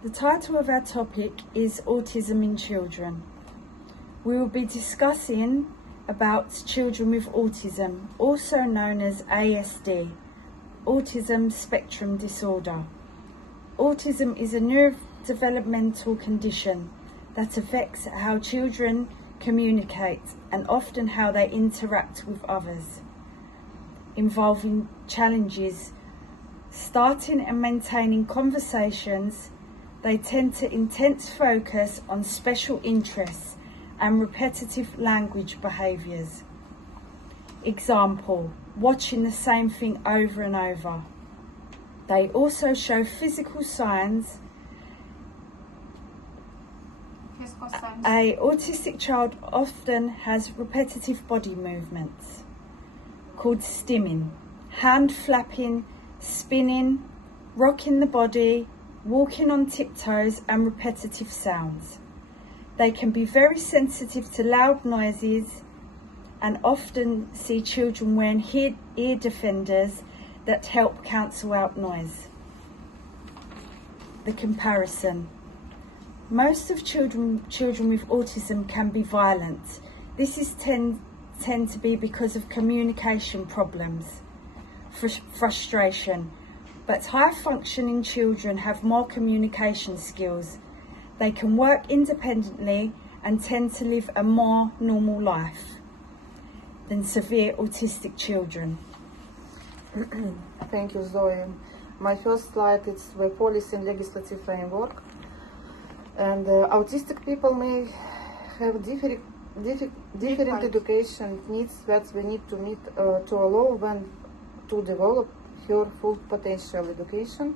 The title of our topic is Autism in Children. We will be discussing about children with autism, also known as ASD, Autism Spectrum Disorder. Autism is a neurodevelopmental condition that affects how children communicate and often how they interact with others, involving challenges starting and maintaining conversations. They tend to intense focus on special interests and repetitive language behaviours. Example, watching the same thing over and over. They also show physical signs. An autistic child often has repetitive body movements called stimming, hand flapping, spinning, rocking the body, walking on tiptoes and repetitive sounds. They can be very sensitive to loud noises and often see children wearing ear defenders that help cancel out noise. The comparison. Most of children with autism can be violent. This is tend to be because of communication problems, frustration. But high-functioning children have more communication skills. They can work independently and tend to live a more normal life than severe autistic children. Thank you, Zoe. My first slide is the policy and legislative framework. And autistic people may have different education needs that we need to meet to allow them to develop her full potential. Education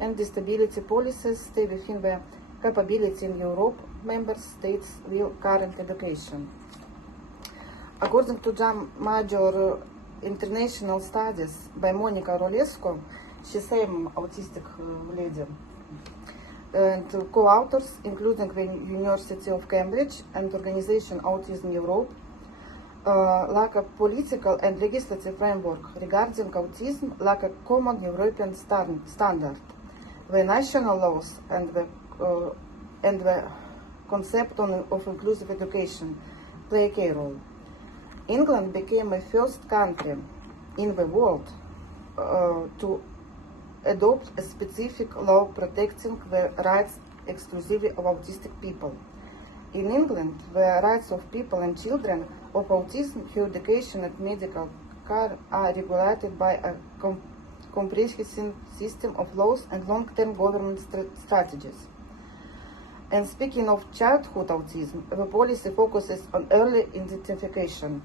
and disability policies stay within the capability in Europe. Member states will current education. According to some major international studies by Monica Rolesco, she's same autistic lady, and co-authors, including the University of Cambridge and organization Autism Europe, lack a political and legislative framework regarding autism, lack a common European standard. The national laws and the concept of inclusive education play a key role. England became the first country in the world to adopt a specific law protecting the rights exclusively of autistic people. In England, the rights of people and children of autism, their education and medical care are regulated by a comprehensive system of laws and long-term government strategies. And speaking of childhood autism, the policy focuses on early identification,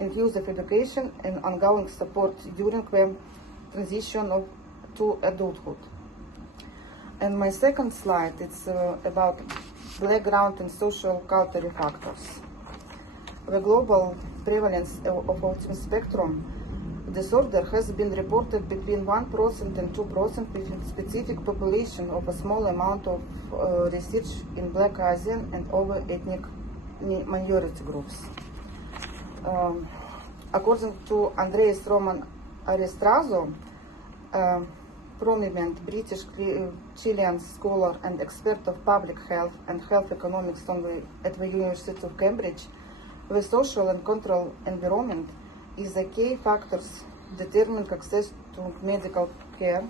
inclusive education and ongoing support during the transition to adulthood. And my second slide is about background and social cultural factors. The global prevalence of autism spectrum disorder has been reported between 1% and 2% within specific population of a small amount of research in Black, Asian and other ethnic minority groups. According to Andreas Roman Arestrazo, prominent British Chilean scholar and expert of public health and health economics at the University of Cambridge, the social and cultural environment is a key factors determining access to medical care,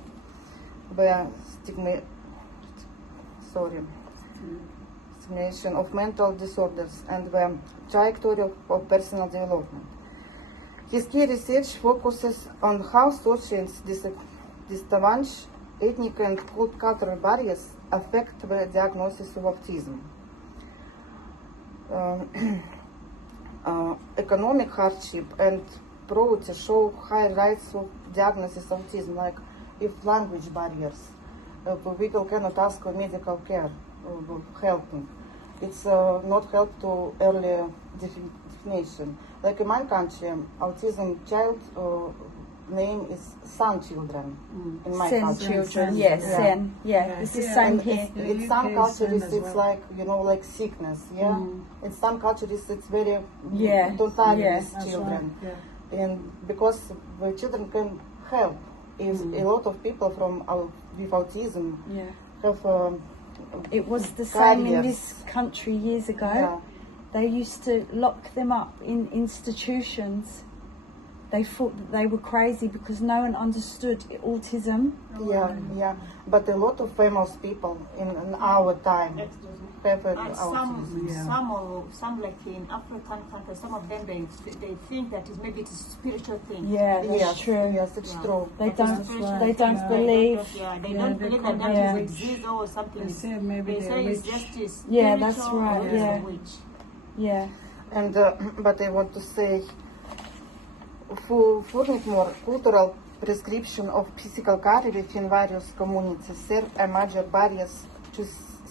the stigmatization of mental disorders, and the trajectory of personal development. His key research focuses on how social disadvantage, ethnic and cultural barriers affect the diagnosis of autism. Economic hardship and poverty show high rates of diagnosis of autism, like if language barriers, people cannot ask for medical care, helping. It's not help to early definition. Like in my country, autism child name is San children. In my country, children, yes, Sen, it's the same here. In some cultures, it's like like sickness, In some cultures, it's very don't have these children, and because the children can help. If a lot of people with autism have It was the same in Carriers. this country years ago. Yeah. They used to lock them up in institutions. They thought that they were crazy because no one understood autism. Yeah. But a lot of famous people in our time have And autism. some like in African countries, some of them they think that maybe it's a spiritual thing. Yeah, that's Yes, true. yes, it's Yeah. true. They That is don't. spiritual They thing. don't believe. They Yeah, don't they believe call that them is a witch. disease or something. They say maybe They they're say it's witch. just a Yeah, that's spiritual right, or it's yeah. a witch. Yeah. And but I want to say, for furthermore, cultural prescription of physical care within various communities serve a major barriers to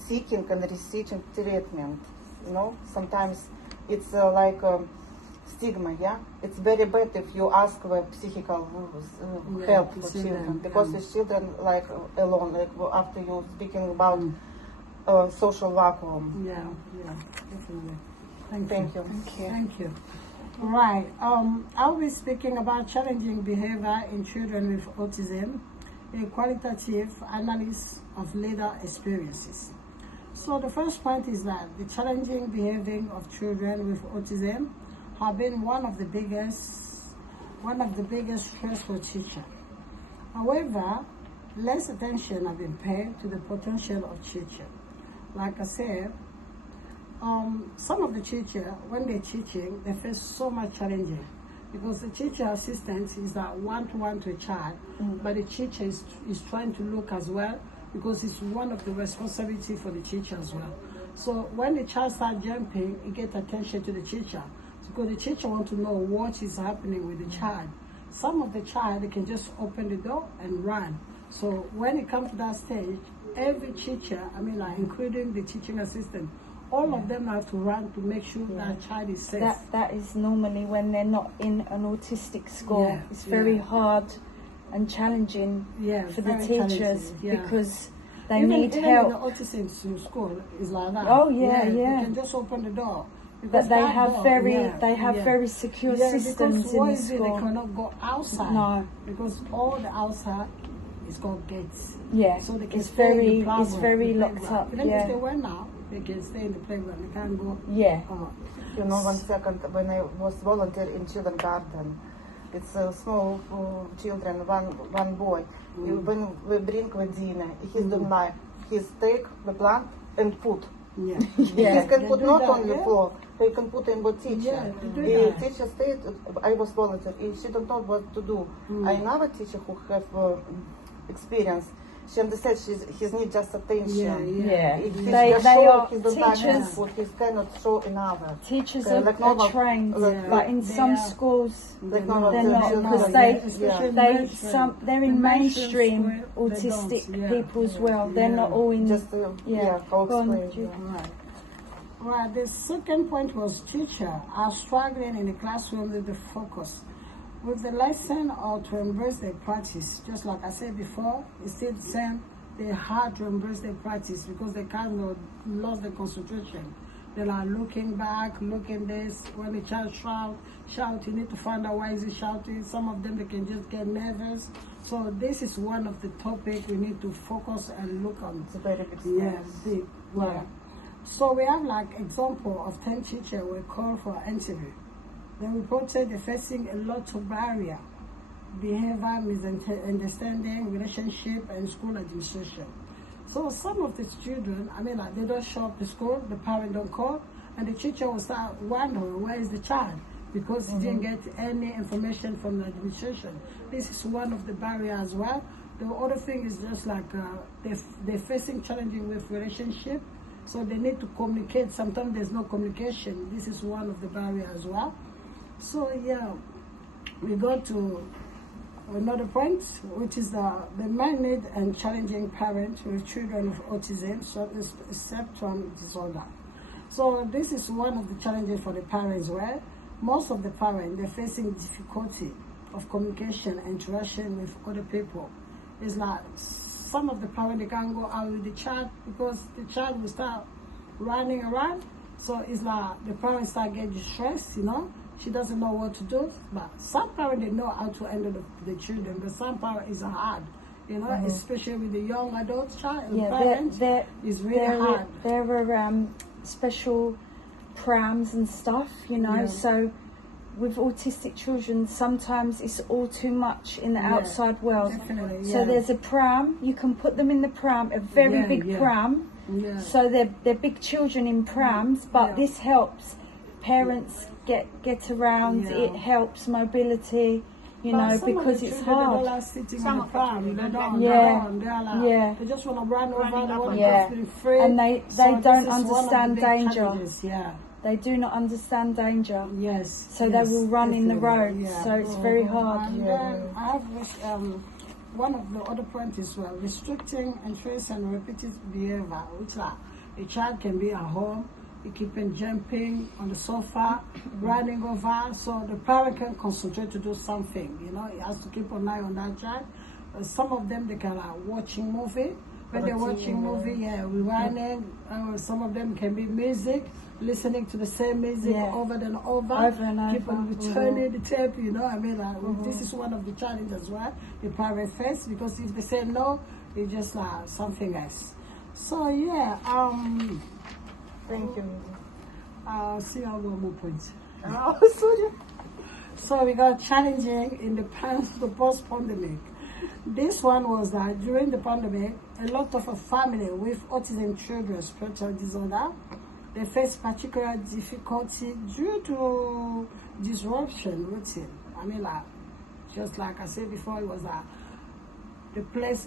seeking and receiving treatment. You know, sometimes it's like a stigma. Yeah, it's very bad if you ask for psychical help to for see children them, because yeah. the children like alone. Like after you speaking about social vacuum. Yeah, definitely. Thank Thank you. you. Thank you. Thank you. Right. I'll be speaking about challenging behavior in children with autism, a qualitative analysis of later experiences. So the first point is that the challenging behavior of children with autism have been one of the biggest stress for teachers. However, less attention has been paid to the potential of teachers. Like I said, some of the teachers, when they're teaching, they face so much challenging because the teacher assistant is that one-to-one to a child, but the teacher is trying to look as well because it's one of the responsibility for the teacher as well. So when the child starts jumping, it gets attention to the teacher because the teacher wants to know what is happening with the child. Some of the child, they can just open the door and run. So when it comes to that stage, every teacher, including the teaching assistant, all of them have to run to make sure that child is safe. That is normally when they're not in an autistic school. Yeah, It's very yeah. hard and challenging for the very teachers challenging, yeah. because they even need in help. the autism school is like that. Oh, yeah. They can just open the door. But Because they that have door, very secure systems because in what the is it, school. they cannot go outside. No. Because all the outside is got gates. Yeah, So they can it's stay in the very playground, locked playground. up. Even Yeah, if they went out, they can stay in the playground. They can't go. yeah. You know, 1 second, when I was volunteer in children garden, it's small children, one boy. When we bring Vadina, he's don't like, he's take the plant and put. Yeah. Yeah. He can They put do not that, on the yeah. floor, he can put in the teacher. Yeah, they do The that. teacher stayed, I was volunteer, if she don't know what to do. Another teacher who have experience, she understands he's need just attention. Yeah. If he's They just show, are he don't like teachers. food, he cannot show another. Teachers Okay, are, like normal- trained, like- but in They some are. schools Like normal they're not children, because yeah. Especially in they're mainstream. in In mainstream mainstream school, they autistic don't, yeah. people as well. They're Yeah. not all in. Just yeah. I'll Go on, explain. Jude. Right. Right. The second point was teachers are struggling in the classroom with the focus. With the lesson or to embrace their practice, just like I said before, it's still the same. They're hard to embrace their practice because they kind of lost their concentration. They're like looking back, looking this. When the child shout, you need to find out why is he shouting. Some of them, they can just get nervous. So this is one of the topics we need to focus and look on. It's a very big Yeah, stress. big. Right. So we have like example of 10 teachers were called for interview. They reported they're facing a lot of barrier, behavior, misunderstanding, relationship, and school administration. So some of the children, they don't show up to school, the parent don't call, and the teacher will start wondering where is the child because he didn't get any information from the administration. This is one of the barriers as well. The other thing is just like they're facing challenging with relationship, so they need to communicate. Sometimes there's no communication. This is one of the barriers as well. So yeah, we go to another point, which is the main need and challenging parents with children with autism, spectrum disorder. So this is one of the challenges for the parents where most of the parents, they're facing difficulty of communication and interaction with other people. It's like some of the parents, they can't go out with the child because the child will start running around. So it's like the parents start getting stressed, She doesn't know what to do. But some parents, they know how to handle the children, but some parents, it's hard. you know, especially with the young adult child, Yeah, parents, it's really hard. there are special prams and stuff, you know. Yeah. So with autistic children, sometimes it's all too much in the Yeah, outside world. definitely, So yeah. there's a pram. You can put them in the pram, a very Yeah, big yeah. pram. Yeah. So they're big children in prams, but Yeah. this helps parents get around. Yeah. It helps mobility, you But know, some of because the it's children, they don't hard. like sitting Some on the of the pram. children They don't don't. like They are like, Yeah. they just want to run over. Running They up want and to down. be free. And they So don't this is one of the understand big danger. challenges, Yeah. They do not understand danger. Yes. So yes, they will run in the definitely, road. So it's very hard. And then I have one of the other points as well, restricting interest and repeated behavior, which are a child can be at home, you keep him jumping on the sofa, running over, so the parent can concentrate to do something, you know, he has to keep an eye on that child. Some of them, they can watching movie. When they're watching movie, we're running. Some of them can be music, listening to the same music Yeah. over and over. Over and Keep over. on returning the tape, you know. I mean, this is one of the challenges as well, the parent face, because if they say no, it's just something else. So yeah, Thank you. see how one more point. Oh, sorry. So we got challenging in the post-pandemic. This one was that during the pandemic, a lot of a family with autism children, spiritual disorder, they face particular difficulty due to disruption routine. I mean, just like I said before, it was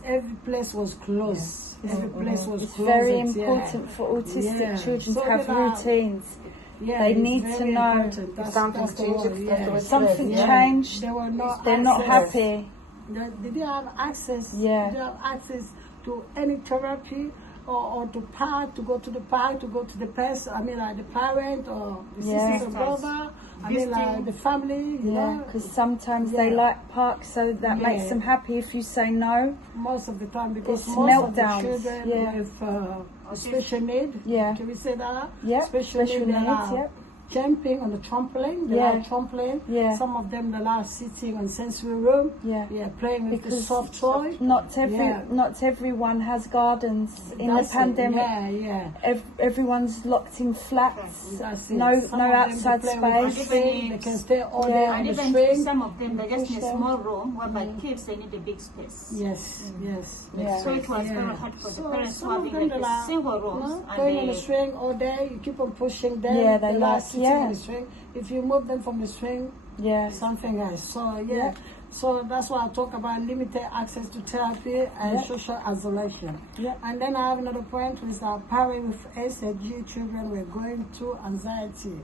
every place was closed. Yes. Every place was It's closed. very important for autistic children So to have they routines. Yeah, They it's need very to know important. If That's something the changes, word, that's what Something Yeah. changed. There were no They're not access. happy. They didn't have access. Yeah. They didn't have access to any therapy or to park, to go to the park, to go to the person. I mean, like the parent or the Yeah. sister, brother. I mean, like Visiting. the family. You Yeah, know, because sometimes they Yeah. like parks, so that makes Yeah. them happy. If you say no, most of the time, because It's most meltdowns, of the children yeah. with special need. Yeah. Can we say that? Yeah, Special special need. They needs, are yep. jumping on the trampoline. They Yeah. like trampoline. Yeah. Some of them they like sitting on sensory room. Yeah. Playing with the Because soft toy. not Yeah. everyone has gardens in That's the it. pandemic. Yeah. Everyone's locked in flats. That's it. No, Some no of them, outside they play with the space. string, they can stay all day Yeah. on And the even string. some of them, they just need a Push them. small room, whereby kids, they need a big space. Yes, yes. Yeah. So it was Yeah. very hard for the So parents some who of having them, like they a like, single rooms, going on and the they, string all day, you keep on pushing them. Yeah, they like like- sitting yeah. on the string. If you move them from the string, Yeah, something else. So yeah. Yeah. So that's why I talk about limited access to therapy and Yeah. social isolation. Yeah. And then I have another point with our parents with SAG children were going through anxiety.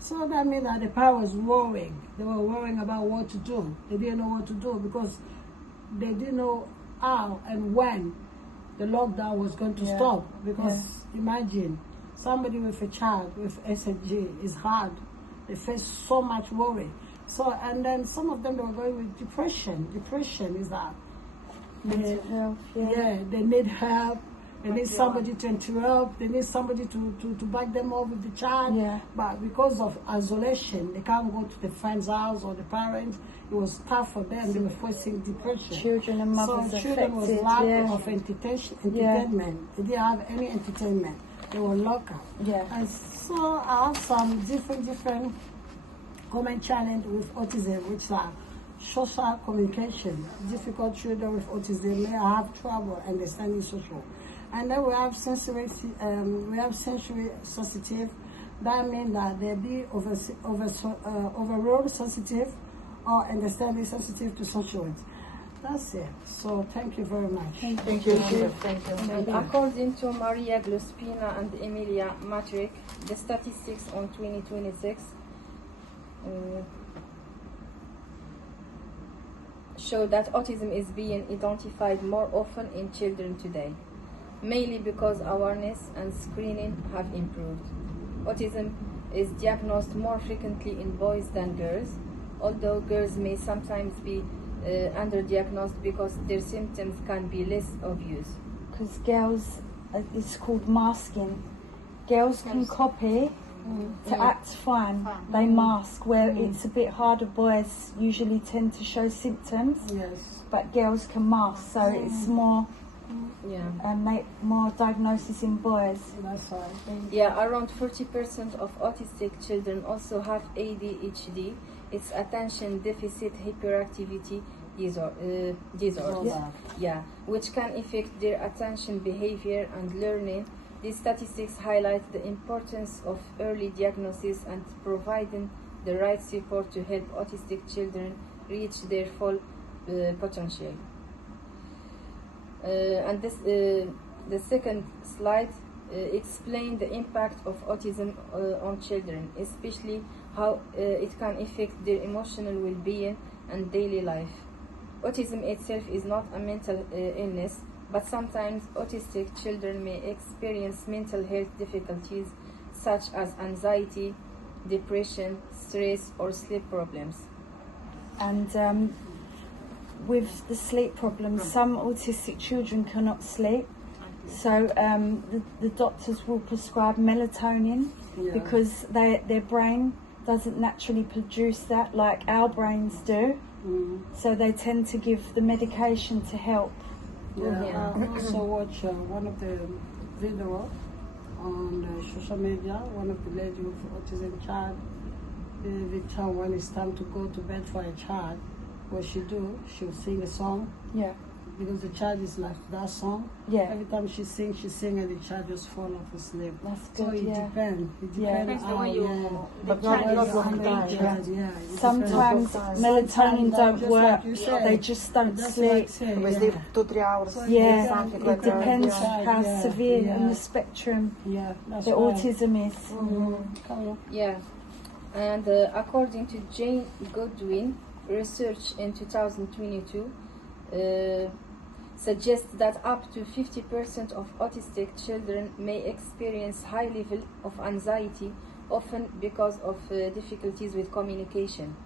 So that means that the parents was worrying. They were worrying about what to do. They didn't know what to do because they didn't know how and when the lockdown was going to Yeah. stop. Because imagine somebody with a child with SAG is hard. They face so much worry. So, and then some of them, they were going with depression. Depression is that mental health. Yeah. they need help. They need somebody to interrupt. They need somebody to back them up with the child. Yeah. But because of isolation, they can't go to the friend's house or the parents. It was tough for them. They were facing depression. Children and mothers So children was affected. lack Yeah. of entertainment. They didn't have any entertainment. They were locked up. Yeah. And so I have some different common challenge with autism, which are social communication. Difficult children with autism may have trouble understanding social. And then we have sensory sensitive. That means that they be overall sensitive or understanding sensitive to social. That's it. So thank you very much. Thank you. Thank you. And according to Maria Glospina and Emilia Matrick, the statistics on 2026 show that autism is being identified more often in children today, mainly because awareness and screening have improved. Autism is diagnosed more frequently in boys than girls, although girls may sometimes be underdiagnosed because their symptoms can be less obvious. Because girls, it's called masking. Girls can copy to act fine. They mask, where it's a bit harder. Boys usually tend to show symptoms, Yes. but girls can mask, so it's more more diagnosis in boys. That's right. Yeah, around 40% of autistic children also have ADHD. It's attention deficit hyperactivity disorder. Yeah, which can affect their attention, behavior, and learning. These statistics highlight the importance of early diagnosis and providing the right support to help autistic children reach their full potential. And the second slide explains the impact of autism on children, especially how it can affect their emotional well-being and daily life. Autism itself is not a mental illness, but sometimes autistic children may experience mental health difficulties such as anxiety, depression, stress, or sleep problems. And with the sleep problems, some autistic children cannot sleep, so the doctors will prescribe melatonin because their brain doesn't naturally produce that like our brains do. So they tend to give the medication to help. Yeah, I also watch one of the video on social media. One of the ladies with autism child, every time when it's time to go to bed for a child, what she do, she'll sing a song. Yeah. Because the child is like that song. Yeah. Every time she sings, and the child just fall off asleep. That's So good, it yeah. depends. It Yeah. depends Depends the way how, you- yeah. the child not is all the being time. trained. Yeah, it Sometimes depends. melatonin Sometimes, don't just work. like you said, They just don't that's sleep. like saying, We yeah. sleep 2-3 hours. So Yeah, something it like that. depends Yeah. how Yeah, severe yeah. on the spectrum Yeah, that's the right. autism is. Come on. Yeah, and according to Jane Goodwin, research in 2022 suggests that up to 50% of autistic children may experience high level of anxiety, often because of difficulties with communication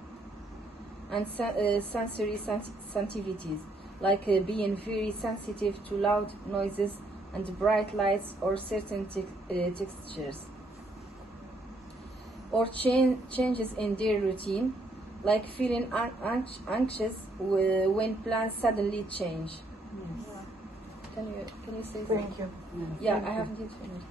and sensory sensitivities, like being very sensitive to loud noises and bright lights or certain textures, or changes in their routine, like feeling anxious when plans suddenly change. Can you say something? Thank you. Yeah, I haven't yet finished.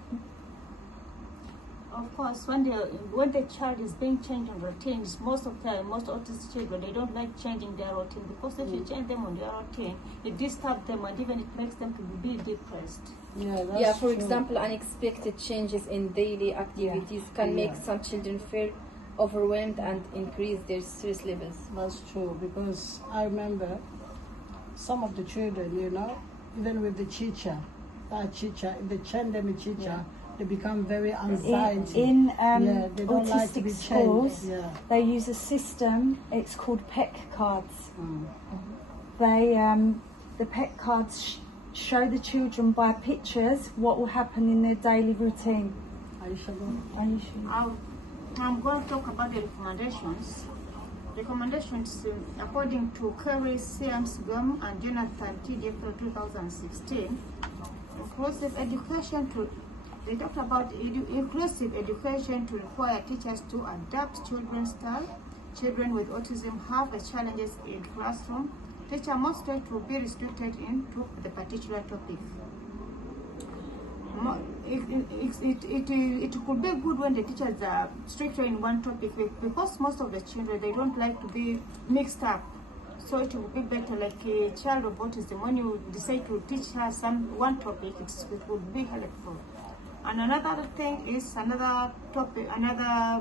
Of course, when the child is being changed in routines, most autistic children, they don't like changing their routine, because if you change them on their routine, it disturbs them and even it makes them to be depressed. Yeah, that's Yeah, for true. example, unexpected changes in daily activities can make some children feel overwhelmed and increase their stress levels. That's true, because I remember some of the children, even with the teacher, if they change them a teacher, they become very anxiety. In they don't like to autistic be schools, changed. Yeah. they use a system. It's called PEC cards. Mm. They the PEC cards show the children by pictures what will happen in their daily routine. Aisha, go. Are you sure? I'm going to talk about the recommendations. Recommendations, according to Kerry Siamsgum and Jonathan T. April 2016, inclusive education they talked about inclusive education to require teachers to adapt children's style. Children with autism have challenges in classroom. Teacher must try to be restricted into the particular topic. It could be good when the teachers are stricter in one topic, because most of the children, they don't like to be mixed up. So it would be better, like a child of autism, when you decide to teach her one topic, it would be helpful. And another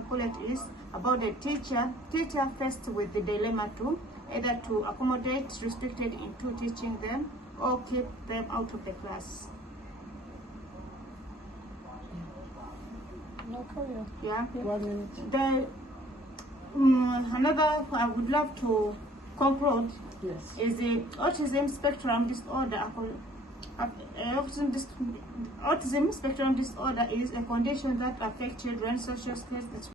bullet is about the teacher faced with the dilemma to either to accommodate restricted into teaching them or keep them out of the class. No, carry on. Yeah. 1 minute. Another I would love to conclude Yes. is the autism spectrum disorder. Autism spectrum disorder is a condition that affects children's social skills,